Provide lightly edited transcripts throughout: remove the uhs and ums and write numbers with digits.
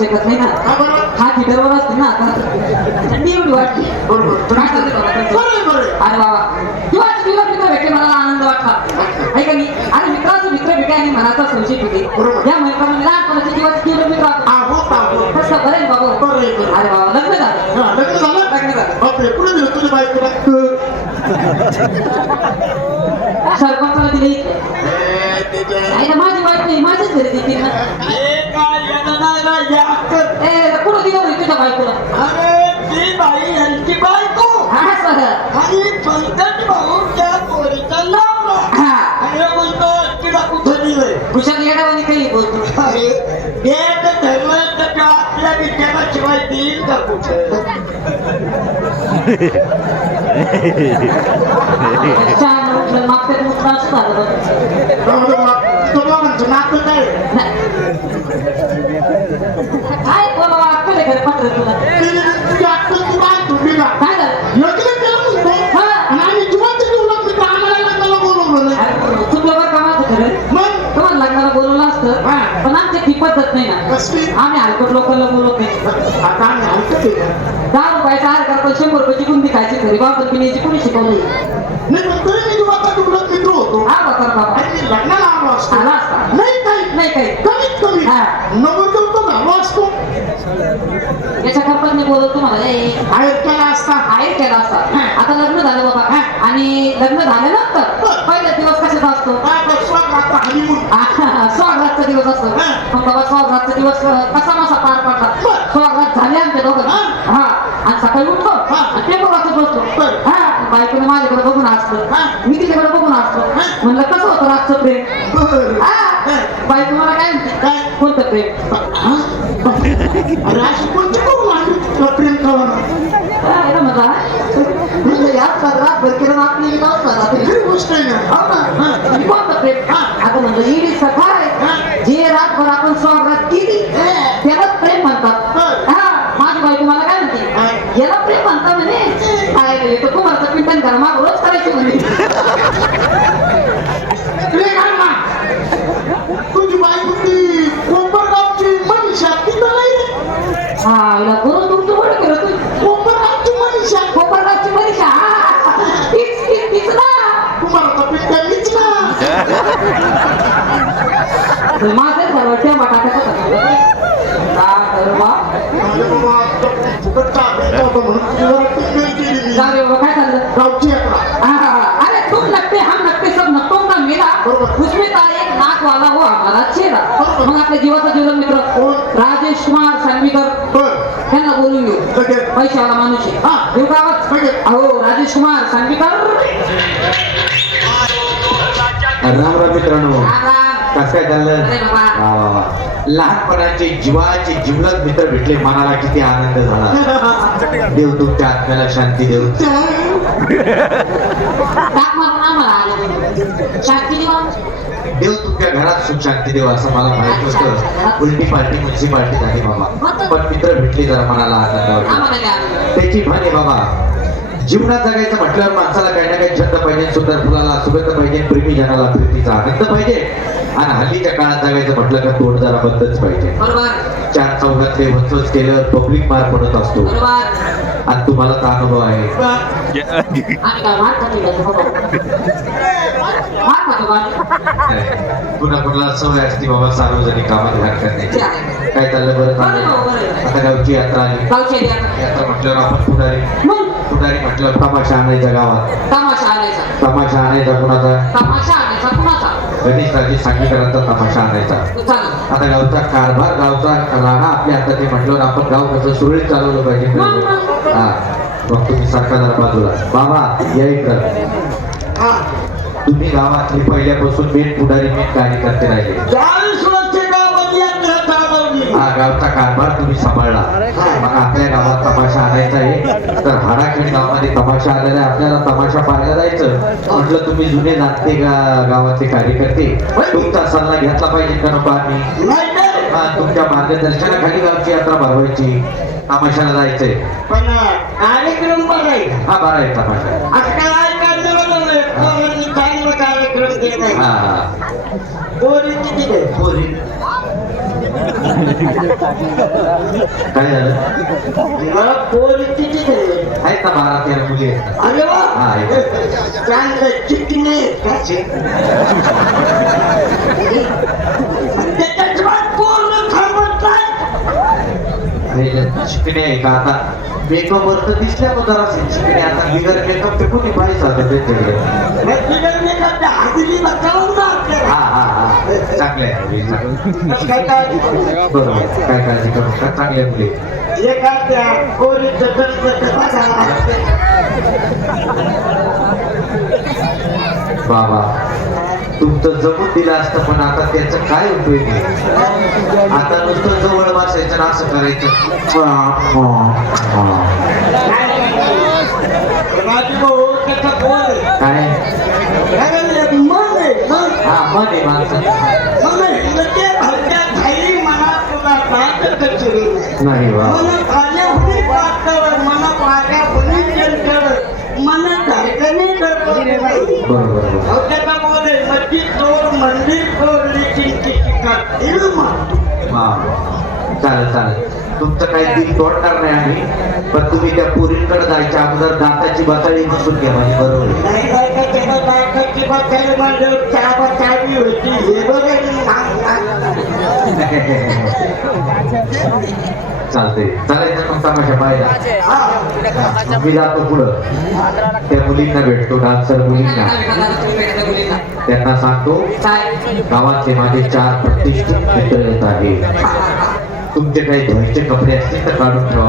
शकत नाही ना. हा थिएटरवर असते ना आता थंडी एवढी वाटली. अरे बाबा किंवा दिवस मित्र भेटले मला आनंद वाटला आहे का नाही. अरे मित्राचे मित्र भेटे आणि मनाचा संशय होते. या मैत्रिणी लहानपणाचे दिवस केले मित्र कसं बरं बाबा. अरे बाबा लग्न झालं. लग्न झालं सरपंचाला दिले माझी वाईट नाही माझीच घरी देते ना. कुठं दिलं तुझ्या बायकोला. अरे ती बाई यांची बायको हा सर आणि पंकज भाऊ त्या पोरीचा लावला. अरे बोलतो तिला कुठं दिलंय कुशाल येण्यावानी काही बोलतो. अरे बेट धरलं तर आपल्या बिट्याला शिवाय देईल का कुठे. मागच्या मुद्राच झालं काय बोलावं अक्कल घर पत्र तुला काय झालं. चुकलं बरं का माझं खरं. तुम्हाला लग्नाला बोलवलं असतं पण आमची ती पद्धत नाही ना. आम्ही हलकट लोकांना बोलवत नाही. 10 रुपयाचा हार करतो 100 रुपयाची बुंदी खायची घरी बाबा पिण्याची कोणी शिकवली. हा बघा बाबा लग्नाला आलो असतो आला असता नाही काही कमीत कमी नवरदेव झालो असतो. याच्या कंपनी बोलत तुम्हाला केला असता आहेर केला असता. आता लग्न झालं बाबा आणि लग्न झाल्यानंतर पहिला दिवस कशाचा असतो. स्वागताचा दिवस असतो. मग बाबा स्वागताचा दिवस कसा मासा पार पडतात. स्वागत झाले आमच्या दोघं हा आणि सकाळी उठतो आणि पेपर वाचत बसतो. हा बायकोने माझ्याकडे बघून असतो मी तिच्याकडे बघून असतो. म्हणलं कसं होतं रातचं प्रेम. बायको मला काय म्हणते काय कोणतं प्रेम. अरे अशी कोणती करू प्रेम करा म्हणा म्हणजे याच रातभर केलं आपली गोष्ट आहे ना. कोणतं प्रेम. आता म्हणलं इडी सकाळ जे रातभर आपण स्वागत केली त्यालाच प्रेम म्हणतात. हा माझी बायको मला काय म्हणते याला प्रेम म्हणता म्हणे. काय तुम्हाला पिंटन करा माग रोज करायची म्हणे. तुझी बायको ती कोपरगावची मनीषा तिथं नाही रे. हा याला बरोबर तुमचं बरं केलं तू. कोपरगावची मनीषा कोपरगावची मनीषा तीच ना. तुम्हाला तर पिंटन मीच ना. माझं सर्व त्या बटाट्याचं काय चाललं गावची यात्रा. अरे तुम लगते हम लगते सब नक्कों का मेला उसमें का एक नाक वाला हो हमारा चेहरा. मग आपल्या जीवाचा जीवन मित्र राजेश कुमार सांगवीकर त्यांना बोलून घेऊ. पैशावाला माणूस आहे येऊ गावात. अहो राजेश कुमार सांगवीकर. राम राम मित्रांनो कसं काय चाललं. लहानपणाचे जीवाचे जीवनात मित्र भेटले मनाला किती आनंद झाला. देव तुमच्या आत्म्याला शांती देऊ. देव तुमच्या घरात सुख शांती देव असं मला माहित होतं. उलटी पार्टी म्युन्सिपाल्टी झाली बाबा पण मित्र भेटले जरा मनाला आनंद वाटला. त्याची म्हणे बाबा जीवनात जगायचं म्हटल्यावर माणसाला काही ना काही छंद पाहिजे. सुंदर फुलाला सुगंध पाहिजे. प्रेमी जनाला प्रीतीचा आनंद पाहिजे. आणि हल्लीच्या काळात जगायचं म्हटलं तर तोंड जरा बंदच पाहिजे. 4 चौघातले वचवच केलं पब्लिक मार पडत असतो. आणि तुम्हाला तर अनुभव आहे. पुन्हा कुणाला सवय असते बाबा सार्वजनिक कामात घाट करण्याची. काय चाललं बरं आता गावची यात्रा आली. यात्रा म्हटल्यावर आपण पुढारी म्हटलं तमाशा आणायचा गावात. तमाशा आणायचा कुणाचा गणेशराजे सांगलीकरांचा तमाशा आणायचा. आता गावचा कारभार गावचा राणा आपल्या हातात म्हटल्यावर आपण गाव कसं सुरळीत चालवलं पाहिजे. हा मग तुम्ही सारखा जरा बाजूला बाबा या इकडं. तुम्ही गावातली पहिल्यापासून मेन पुढारी मेन कार्यकर्ते राहिले. हा गावचा कारभार तुम्ही सांभाळला. मग आपल्या गावात तमाशा आणायचा आहे तर हाडाखेड गावामध्ये तमाशा आलेला आहे. आपल्याला तमाशा पाहायला जायचं म्हटलं तुम्ही जुने जाणते गावाचे कार्यकर्ते तुमचा सल्ला घेतला पाहिजे का नको. आम्ही तुमच्या मार्गदर्शनाखाली गावची यात्रा भरवायची. तमाशाला जायचंय पण कार्यक्रम बघायचा. हा बरा आहे तमाशा. कार्यक्रम हा पोरी किती काय झालं मला पोरी किती झाले? आहेत ना 12-13 मुली आहेत ना. अरे वा हा, आहे. चांगलं चिकने त्याच्याच बाद पूर्ण थांबत नाही. आणि शिकणे आहे का आता मेकअप वर तर दिसल्या पण जरा शिकणे आता बिगर मेकअप ते कुठे पाहिजे आता त्यांच्याकडे मग बिगर मेकअप त्या हाजरी बघावं ना आपल्याला. हा चांगले आहे चांगले. कसं काय काय बरोबर काय काळजी करू नका चांगले मुली एखाद्या पोरीचं दर्द बाबा तुमचं जमून दिलं असतं पण आता त्याचं काय उपयोग आहे आता नुसतं जवळ बसायचं ना असं करायचं माझी भाऊ त्याचा पोर काय मन आहे मन हा मन आहे माणसं मन आहे ते भरत्या खाली मना तुला नाच कचरू नाही वा मन खाल्या हुडी पातळ मन पाट्या हुडी चंचळ मन धडकने करतो बरोबर त्याचा बोल आहे मस्जिद चोर मंदिर चोरली चिंकी शिकत इल्म हा चालेल तुमचं काही दिल तोडणार नाही आम्ही पण तुम्ही त्या पुरींकडे जायच्या अगोदर दाताची बसाळी बसून घ्या म्हणजे बरोबर आहे. नाही काय का त्याला दाखवायची बघायला म्हणजे चाबा चाबी होती हे बघा चालेल मग तमाशा पाहिला मी जातो पुढं त्या मुलींना भेटतो डान्सर मुलींना त्यांना सांगतो गावातले माझे 4 प्रतिष्ठित मित्र येत आहे तुमचे काही धुवायचे कपडे असतील तर काढून ठेवा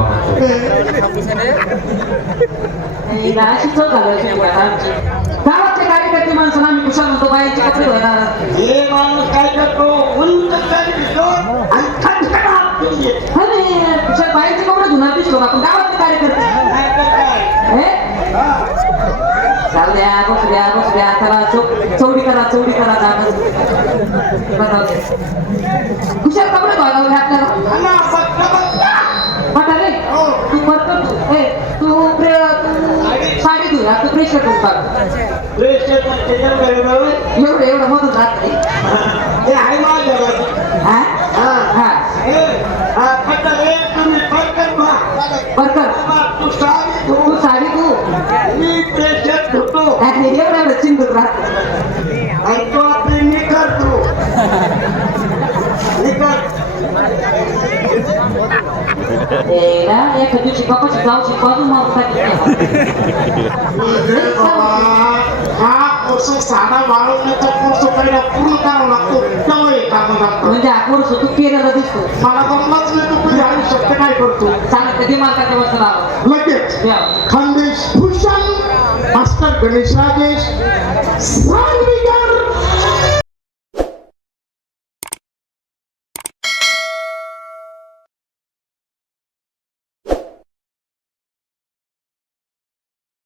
गावातले कार्यकर्ते माणसं आम्ही कुशल म्हणतो बायांचे कपडे धुवायला. हे माणूस काय करतो उंच चढतो आणि खटखटात घेऊन येतो. अरे कुशल बायांचे कपडे धुणार दिसलो आपण गावातले कार्यकर्ते नाही तर काय? हे? चालल्या बसल्या चला चौडी करा कुशल कपडे धुवायला लावले आपल्याला आणि बघता म्हणाले तू बरकर तू साडी धुया तू प्रेशर धुवून टाक एवढं मधून राहत नाही हे आहे माझ्या हा हा तुम्ही बरकर बरकर तू साडी तू साडी धु मी प्रेशर धुतो एवढं चिंतून राहत आणि तो आपली निघतो एका दिवशी कपाशी जाऊची बाजू हा कोर्स साधा वाळवण्याचा कोर्स पहिला पूर्ण करावा लागतो तेव्हा हे काम लागतं म्हणजे हा कोर्स तू केलेला दिसतो मला जमलाच नाही तू तुझ्या आयुष्यात काय करतो चांगलं कधी मार्काच्या वस्तू लावा लगेच खंडेश भूषण मास्टर गणेश राजेश